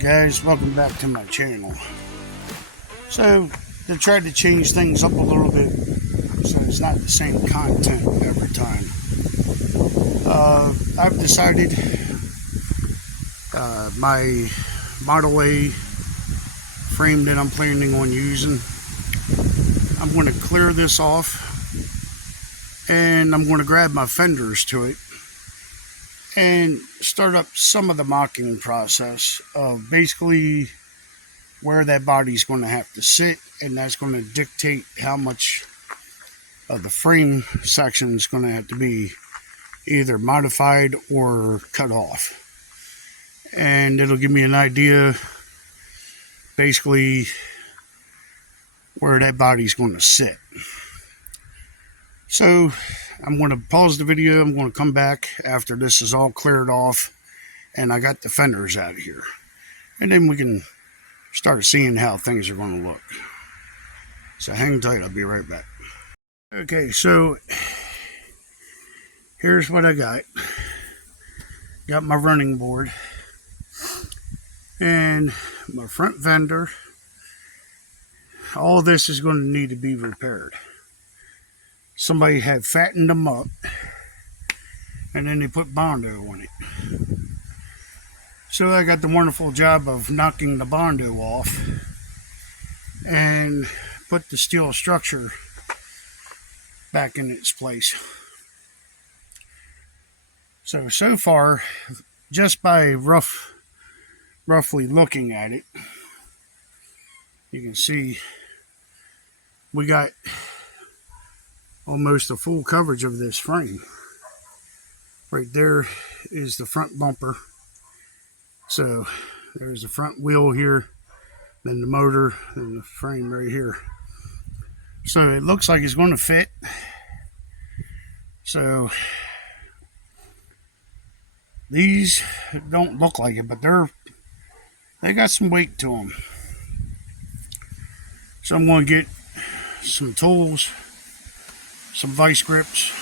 Guys, welcome back to my channel. So, they tried to change things up a little bit so it's not the same content every time. I've decided my Model A frame that I'm planning on using, I'm going to clear this off and I'm going to grab my fenders to it and start up some of the mocking process of basically where that body's going to have to sit, and that's going to dictate how much of the frame section is going to have to be either modified or cut off. And it'll give me an idea basically where that body's going to sit. So I'm going to pause the video. I'm going to come back after this is all cleared off and I got the fenders out of here, and then we can start seeing how things are going to look. So hang tight, I'll be right back. Okay, so here's what I got. Got my running board and my front fender. All this is going to need to be repaired. Somebody had fattened them up and then they put Bondo on it. So I got the wonderful job of knocking the Bondo off and put the steel structure back in its place. So far, just by roughly looking at it, you can see we got almost a full coverage of this frame. Right there is the front bumper. So there's the front wheel here, then the motor, and the frame right here. So it looks like it's going to fit. So these don't look like it, but they got some weight to them. So I'm going to get some tools, some vice grips,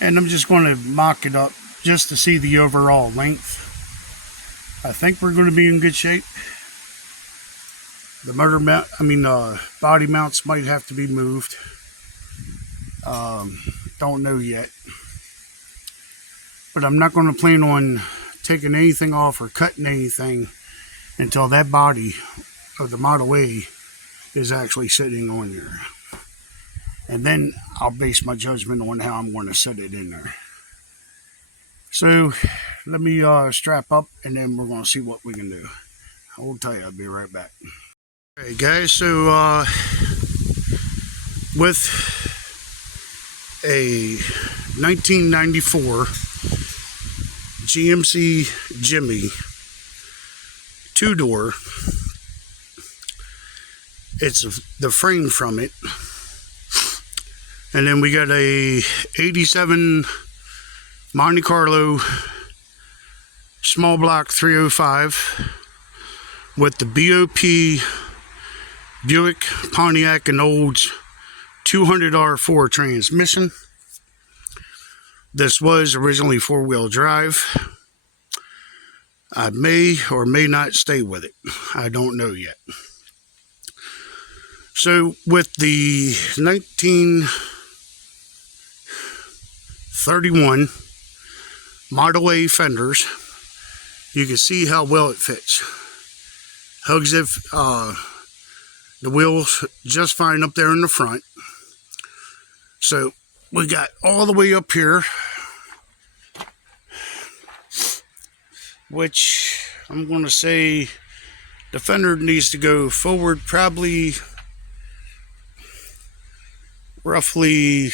and I'm just going to mock it up just to see the overall length. I think we're going to be in good shape. The motor mount, body mounts might have to be moved. Don't know yet. But I'm not going to plan on taking anything off or cutting anything until that body of the Model A is actually sitting on there. And then I'll base my judgment on how I'm going to set it in there. So let me strap up and then we're going to see what we can do. Hold tight, I'll be right back. Okay guys, so with a 1994 GMC Jimmy 2-door, it's the frame from it, and then we got a 87 Monte Carlo small block 305 with the BOP Buick Pontiac and Olds 200R4 transmission. This was originally 4-wheel drive. I may or may not stay with it. I don't know yet. So with the 1931 Model A fenders, you can see how well it fits. Hugs it, the wheels just fine up there in the front. So we got all the way up here, which I'm going to say the fender needs to go forward probably roughly,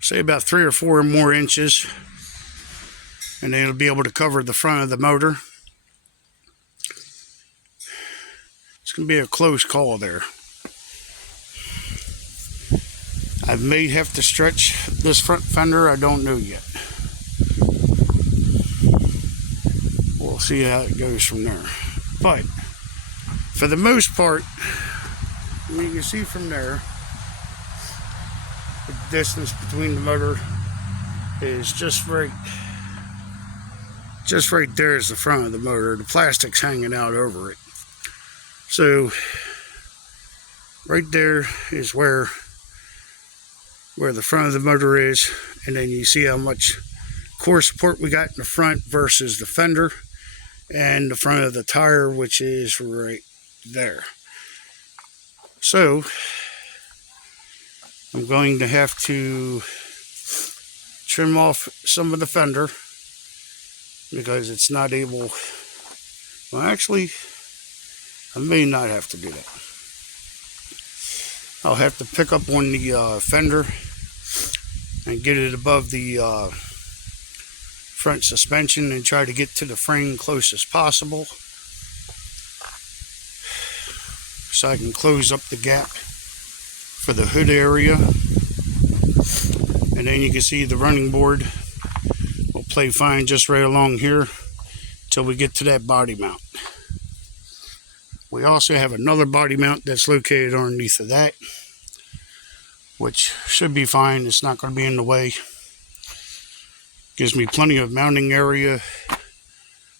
say about 3 or 4 more inches, and then it'll be able to cover the front of the motor. It's going to be a close call there. I may have to stretch this front fender, I don't know yet. We'll see how it goes from there. But for the most part, you can see from there, the distance between the motor is just just right there is the front of the motor. The plastic's hanging out over it. So right there is where the front of the motor is, and then you see how much core support we got in the front versus the fender and the front of the tire, which is right there. So I'm going to have to trim off some of the fender because it's not able. Well, actually, I may not have to do that. I'll have to pick up on the fender and get it above the front suspension and try to get to the frame close as possible so I can close up the gap for the hood area. And then you can see the running board will play fine just right along here till we get to that body mount. We also have another body mount that's located underneath of that, which should be fine. It's not going to be in the way. Gives me plenty of mounting area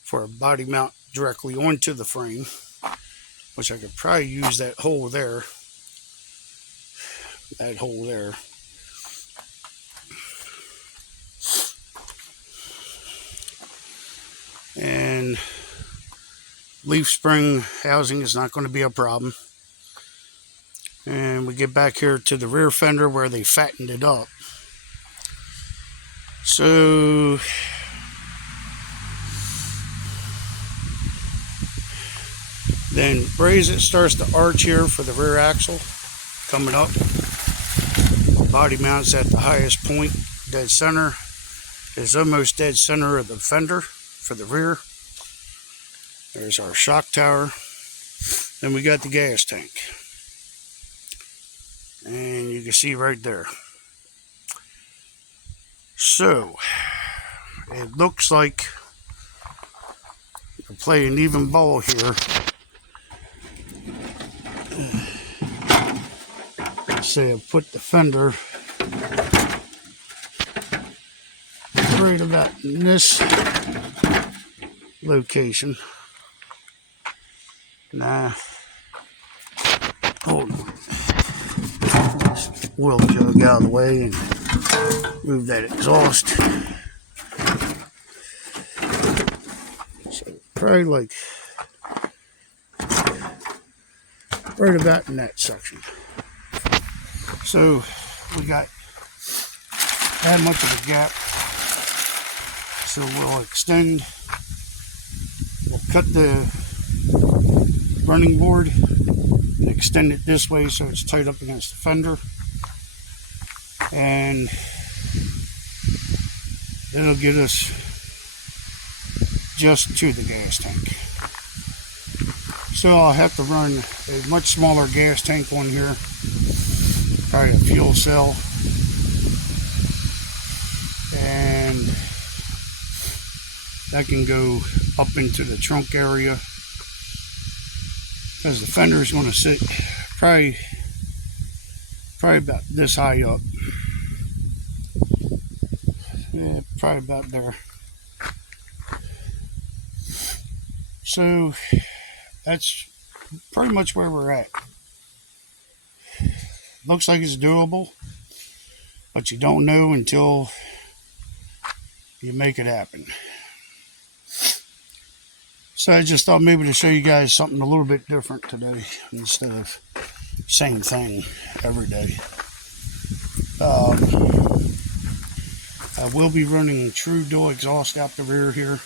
for a body mount directly onto the frame, which I could probably use that hole there. That hole there. And leaf spring housing is not going to be a problem. And we get back here to the rear fender where they fattened it up. So then right as it starts to arch here for the rear axle coming up, body mounts at the highest point, dead center. Is almost dead center of the fender for the rear. There's our shock tower. Then we got the gas tank. And you can see right there. So, it looks like we're playing even ball here. Say I put the fender right about in this location. Nah. Hold on. Oil jug out of the way and move that exhaust. So probably like right about in that section. So we got that much of a gap. So we'll extend. We'll cut the running board and extend it this way so it's tight up against the fender. And it'll get us just to the gas tank. So I'll have to run a much smaller gas tank on here, probably a fuel cell, and that can go up into the trunk area because the fender is going to sit probably about this high up. Yeah, probably about there. So that's pretty much where we're at. Looks like it's doable, but you don't know until you make it happen. So I just thought maybe to show you guys something a little bit different today instead of same thing every day. I will be running true dual exhaust out the rear here.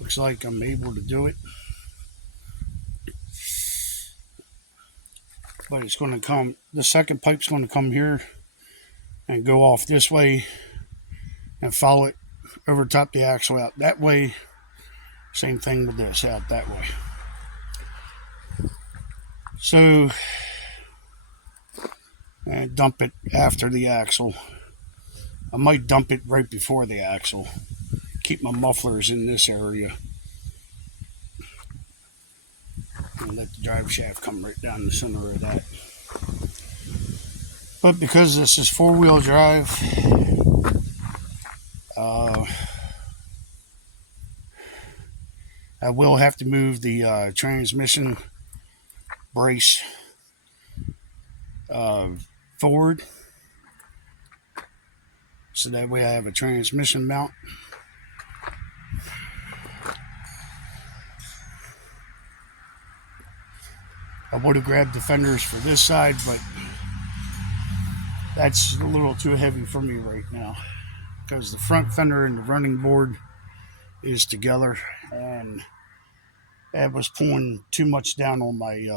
Looks like I'm able to do it. But it's going to come, the second pipe's going to come here and go off this way and follow it over top the axle out that way. Same thing with this, out that way. So, and dump it after the axle. I might dump it right before the axle. Keep my mufflers in this area. And let the drive shaft come right down the center of that. But because this is four-wheel drive, I will have to move the transmission brace forward, so that way I have a transmission mount. I would have grabbed the fenders for this side, but that's a little too heavy for me right now, because the front fender and the running board is together, and that was pulling too much down on my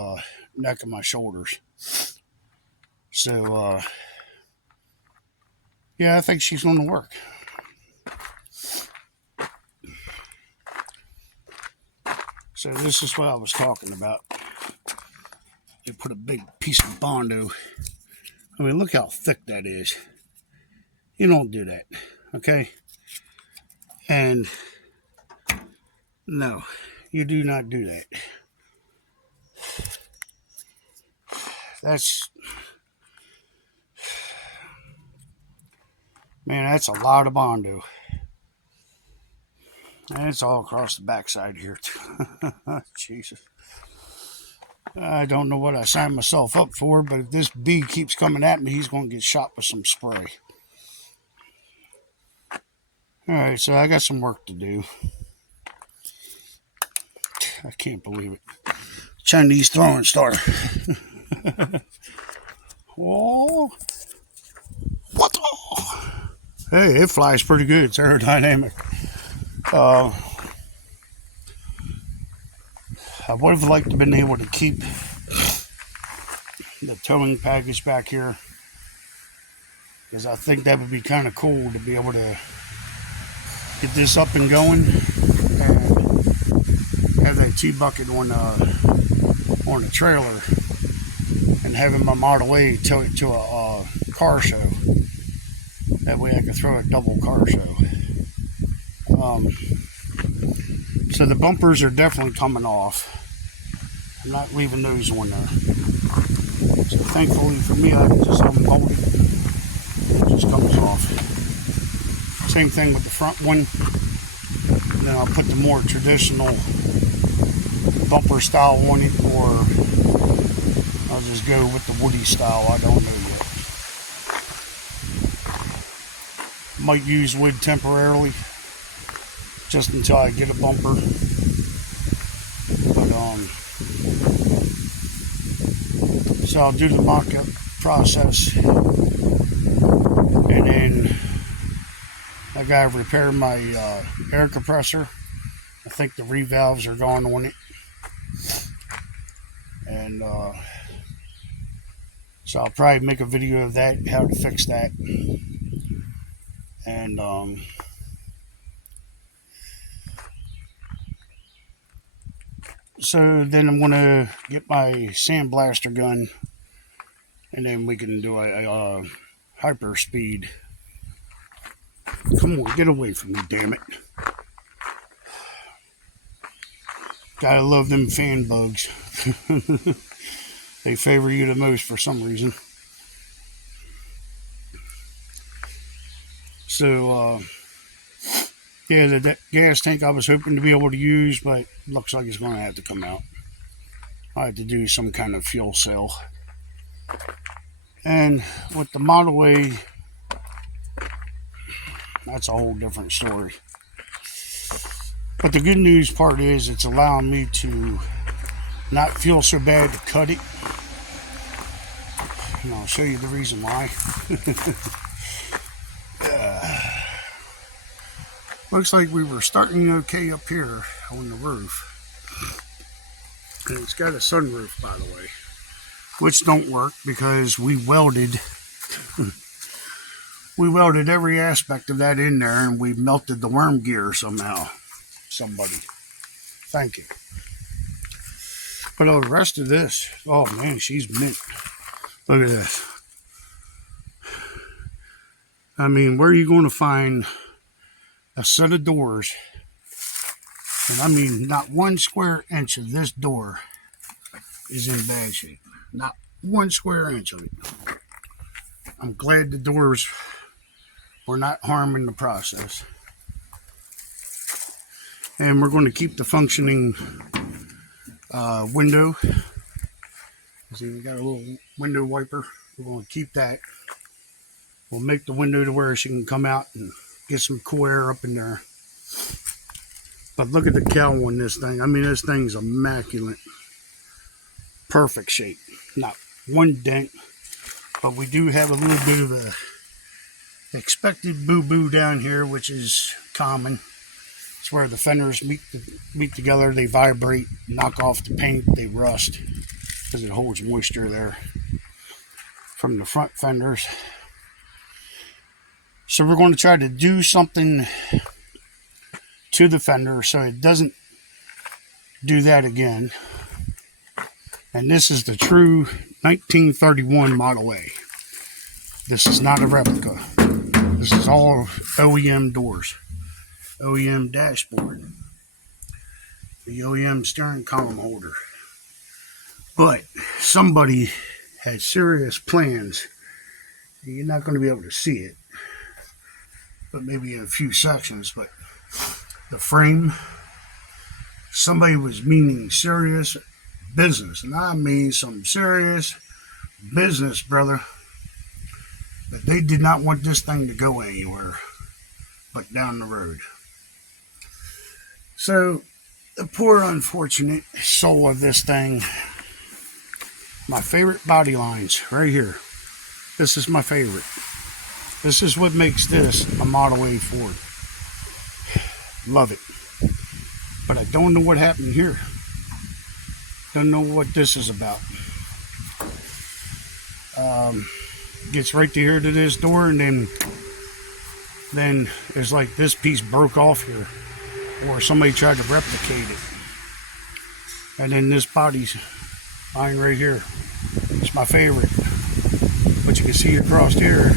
neck and my shoulders. So, yeah, I think she's going to work. So this is what I was talking about. You put a big piece of Bondo. I mean, look how thick that is. You don't do that, okay? And no, you do not do that. That's a lot of Bondo. And it's all across the backside here, too. Jesus. I don't know what I signed myself up for, but if this bee keeps coming at me, he's going to get shot with some spray. Alright, so I got some work to do. I can't believe it. Chinese throwing star. Oh, what the? Hey, it flies pretty good. It's aerodynamic. I would have liked to have been able to keep the towing package back here, because I think that would be kind of cool to be able to get this up and going and have that T-bucket on a trailer, and having my Model A tow it to a car show. That way I could throw a double car show. So the bumpers are definitely coming off. I'm not leaving those on there. So thankfully for me, I can just unbolt it. It just comes off. Same thing with the front one. Then I'll put the more traditional bumper style on it, or I'll just go with the woody style. I don't know yet. Might use wood temporarily, just until I get a bumper. But so I'll do the mock-up process, and then I gotta repair my air compressor. I think the revalves are gone on it, and so I'll probably make a video of that, how to fix that, and so then I'm gonna get my sandblaster gun, and then we can do a hyper speed. Come on, get away from me, damn it. Gotta love them fan bugs. They favor you the most for some reason. So, yeah, the gas tank I was hoping to be able to use, but looks like it's going to have to come out. I have to do some kind of fuel cell. And with the Model A, that's a whole different story. But the good news part is it's allowing me to not feel so bad to cut it. And I'll show you the reason why. Looks like we were starting okay up here on the roof. And it's got a sunroof, by the way, which don't work because we welded every aspect of that in there, and we melted the worm gear somehow. Somebody, thank you. But the rest of this, oh man, she's mint. Look at this. I mean, where are you going to find a set of doors? And I mean, not 1 square inch of this door is in bad shape. Not 1 square inch of it. I'm glad the doors were not harmed in the process. And we're going to keep the functioning window. See, we got a little window wiper. We're going to keep that. We'll make the window to where she can come out and get some cool air up in there. But look at the cowl on this thing. I mean, this thing's immaculate. Perfect shape. Not one dent. But we do have a little bit of a expected boo-boo down here, which is common. It's where the fenders meet together. They vibrate, knock off the paint, they rust because it holds moisture there from the front fenders. So we're going to try to do something to the fender so it doesn't do that again. And this is the true 1931 Model A. This is not a replica. This is all OEM doors, OEM dashboard, the OEM steering column holder. But somebody had serious plans. You're not going to be able to see it, but maybe in a few sections. But the frame, somebody was meaning serious business, and I mean some serious business, brother. But they did not want this thing to go anywhere but down the road. So the poor unfortunate soul of this thing, my favorite body lines right here. This is my favorite. This is what makes this a Model A Ford. Love it. But I don't know what happened here. Don't know what this is about. Gets right to here to this door, and then it's like this piece broke off here, or somebody tried to replicate it. And then this body's line right here. It's my favorite. But you can see across here,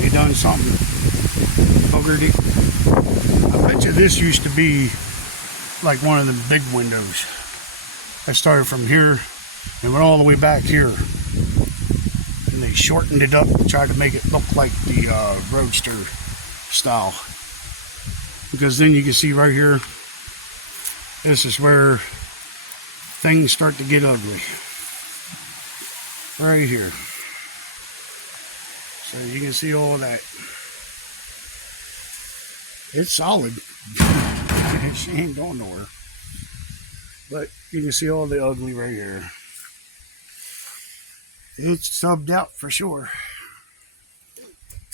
they done something. Boogered it. I bet you this used to be like one of the big windows. I started from here and went all the way back here. And they shortened it up to try to make it look like the Roadster style. Because then you can see right here, this is where things start to get ugly. Right here. So you can see all that. It's solid. She ain't going nowhere. But you can see all the ugly right here. It's subbed out for sure.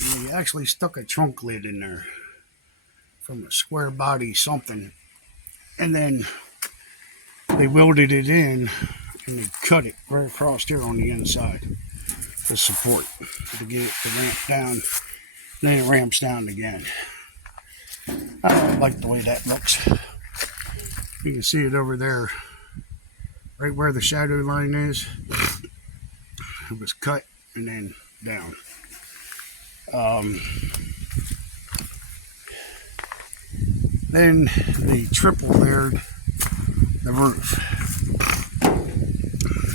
And he actually stuck a trunk lid in there from a square body something. And then they welded it in and they cut it right across here on the inside. The support to get it to ramp down. Then it ramps down again. I don't like the way that looks. You can see it over there, right where the shadow line is. It was cut and then down. Then they triple layered the roof.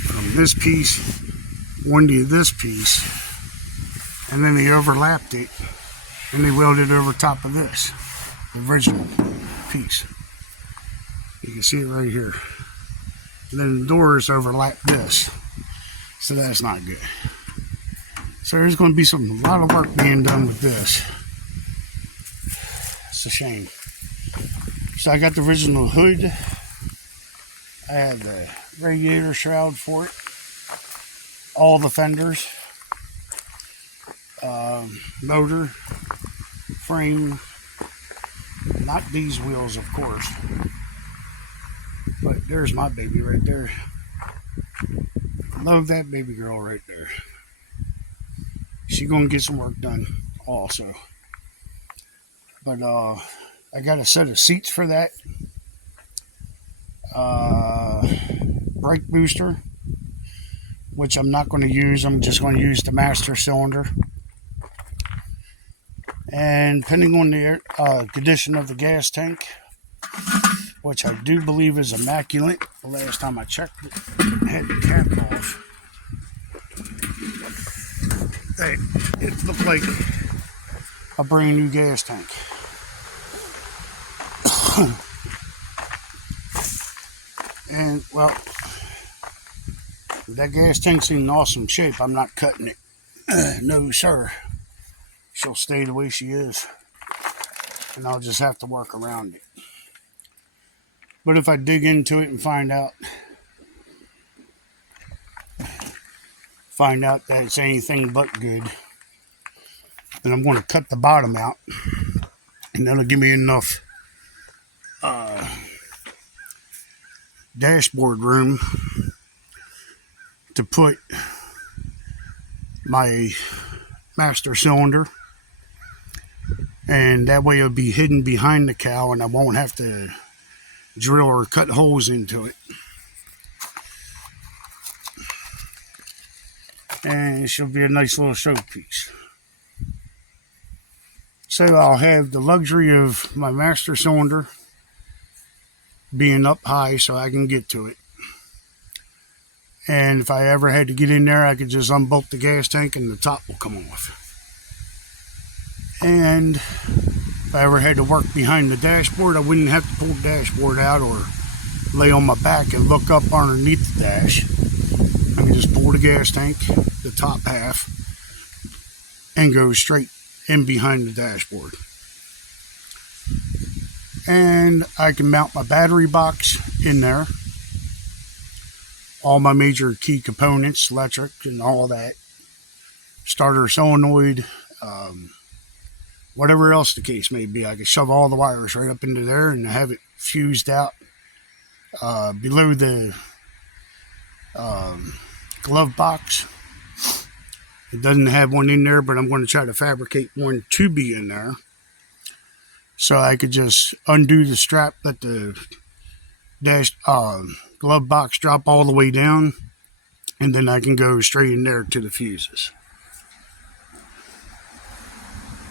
From this piece, one to this piece, and then they overlapped it and they welded it over top of this, the original piece. You can see it right here. And then the doors overlap this, so that's not good. So there's going to be a lot of work being done with this. It's a shame. So I got the original hood. I have the radiator shroud for it. All the fenders. Motor. Frame. Not these wheels, of course. But there's my baby right there. Love that baby girl right there. She's gonna get some work done also. But I got a set of seats for that. Brake booster, which I'm not going to use. I'm just going to use the master cylinder. And depending on the condition of the gas tank, which I do believe is immaculate. The last time I checked it, I had the cap off. Hey, it looked like a brand new gas tank. And, well, that gas tank's in awesome shape. I'm not cutting it. No, sir. She'll stay the way she is. And I'll just have to work around it. But if I dig into it and find out that it's anything but good, then I'm going to cut the bottom out. And that'll give me enough dashboard room to put my master cylinder, and that way it'll be hidden behind the cow and I won't have to drill or cut holes into it. And it should be a nice little showpiece. So I'll have the luxury of my master cylinder being up high so I can get to it. And if I ever had to get in there, I could just unbolt the gas tank and the top will come off. And if I ever had to work behind the dashboard, I wouldn't have to pull the dashboard out or lay on my back and look up underneath the dash. I can just pull the gas tank, the top half, and go straight in behind the dashboard. And I can mount my battery box in there. All my major key components, electric and all that. Starter solenoid, whatever else the case may be. I can shove all the wires right up into there and have it fused out below the glove box. It doesn't have one in there, but I'm going to try to fabricate one to be in there. So I could just undo the strap, let the glove box drop all the way down, and then I can go straight in there to the fuses.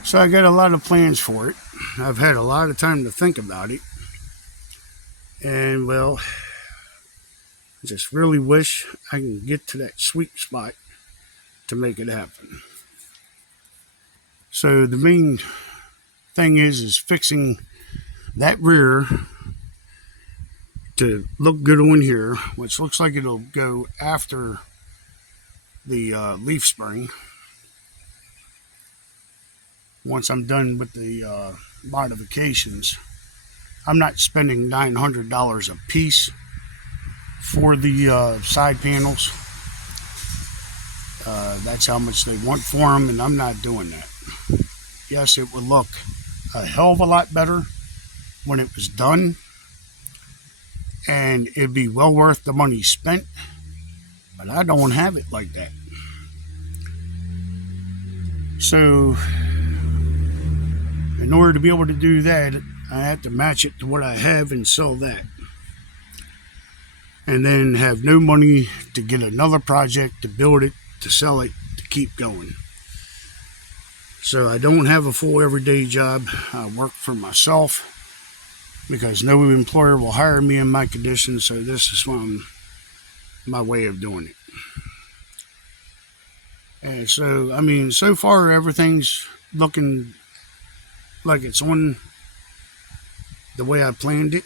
So I got a lot of plans for it. I've had a lot of time to think about it. And, well, I just really wish I can get to that sweet spot to make it happen. So the main thing is fixing that rear to look good on here, which looks like it'll go after the leaf spring. Once I'm done with the modifications, I'm not spending $900 a piece for the side panels. That's how much they want for them, and I'm not doing that. Yes, it would look a hell of a lot better when it was done, and it'd be well worth the money spent, but I don't have it like that. So in order to be able to do that, I have to match it to what I have and sell that, and then have no money to get another project, to build it, to sell it, to keep going. So I don't have a full everyday job. I work for myself because no employer will hire me in my condition, so this is my way of doing it. And so, I mean, so far everything's looking like it's on the way I planned it,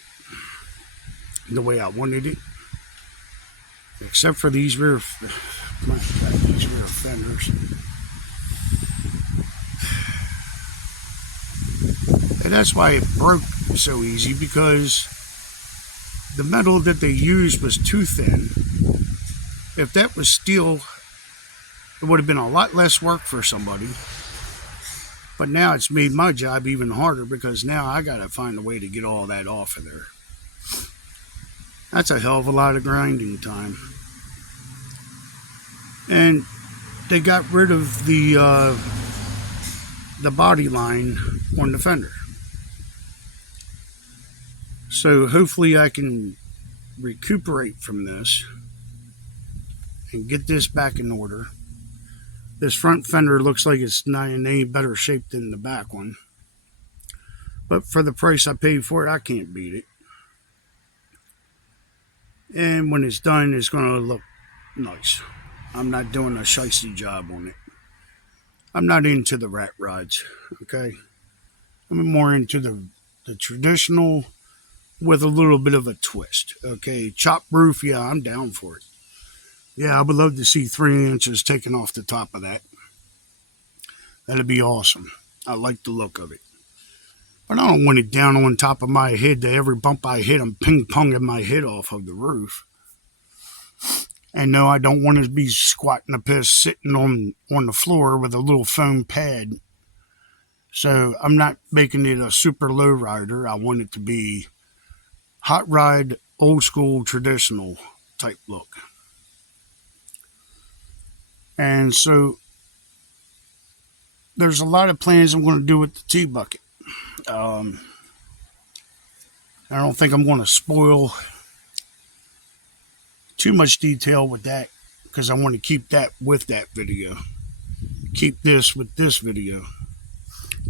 the way I wanted it, except for these rear fenders. And that's why it broke so easy, because the metal that they used was too thin. If that was steel, it would have been a lot less work for somebody. But now it's made my job even harder, because now I got to find a way to get all that off of there. That's a hell of a lot of grinding time. And they got rid of the body line on the fender. So hopefully I can recuperate from this and get this back in order. This front fender looks like it's not in any better shape than the back one. But for the price I paid for it, I can't beat it. And when it's done, it's going to look nice. I'm not doing a shicey job on it. I'm not into the rat rods, okay? I'm more into the traditional with a little bit of a twist. Okay, chop roof, yeah, I'm down for it. Yeah, I would love to see 3 inches taken off the top of that. That'd be awesome. I like the look of it. But I don't want it down on top of my head that every bump I hit, I'm ping-ponging my head off of the roof. And no, I don't want to be squatting a piss sitting on the floor with a little foam pad. So I'm not making it a super low rider. I want it to be hot ride, old school, traditional type look. And so there's a lot of plans I'm going to do with the T-bucket. I don't think I'm going to spoil too much detail with that because I want to keep that with that video. Keep this with this video.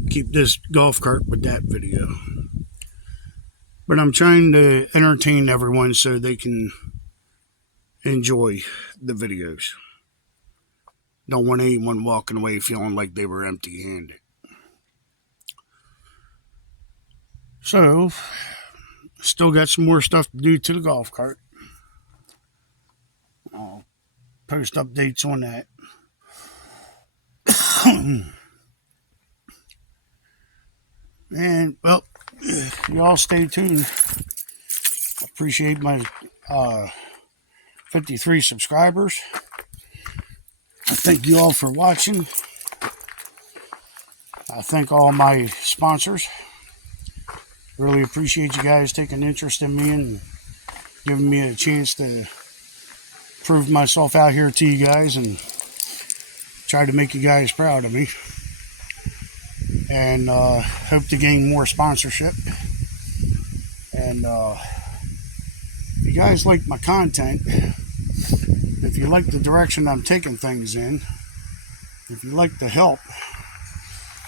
Keep this golf cart with that video. But I'm trying to entertain everyone so they can enjoy the videos. Don't want anyone walking away feeling like they were empty-handed. So, still got some more stuff to do to the golf cart. I'll post updates on that. And, well, y'all stay tuned. I appreciate my 53 subscribers. I thank you all for watching. I thank all my sponsors. Really appreciate you guys taking interest in me and giving me a chance to prove myself out here to you guys and try to make you guys proud of me. And hope to gain more sponsorship. And if you guys like my content, if you like the direction I'm taking things in, if you like the help,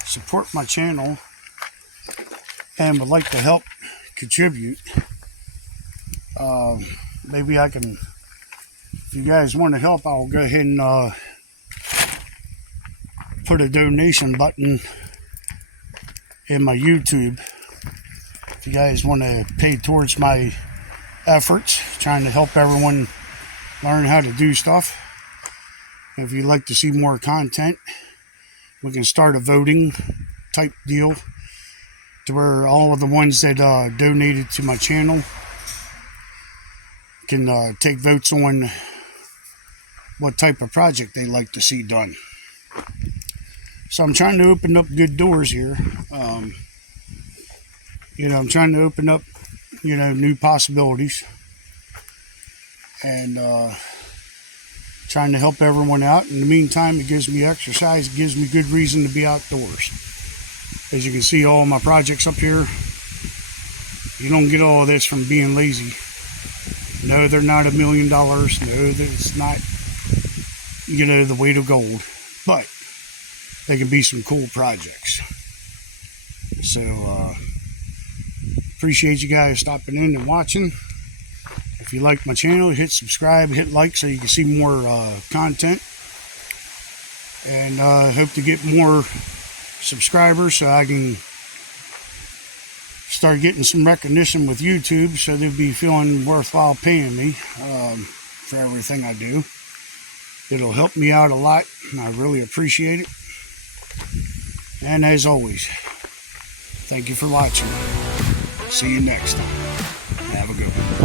support my channel, and would like to help contribute, maybe I can, if you guys want to help, I'll go ahead and put a donation button in my YouTube. If you guys want to pay towards my efforts, trying to help everyone learn how to do stuff. If you'd like to see more content, we can start a voting type deal to where all of the ones that donated to my channel can take votes on what type of project they like to see done. So I'm trying to open up good doors here. I'm trying to open up, new possibilities. And trying to help everyone out. In the meantime, it gives me exercise. It gives me good reason to be outdoors. As you can see, all my projects up here, you don't get all of this from being lazy. No, they're not $1 million. No, it's not, the weight of gold. But they can be some cool projects. So, appreciate you guys stopping in and watching. If you like my channel, hit subscribe, hit like so you can see more content. And hope to get more subscribers so I can start getting some recognition with YouTube so they'll be feeling worthwhile paying me for everything I do. It'll help me out a lot, and I really appreciate it. And as always, thank you for watching. See you next time. Have a good one.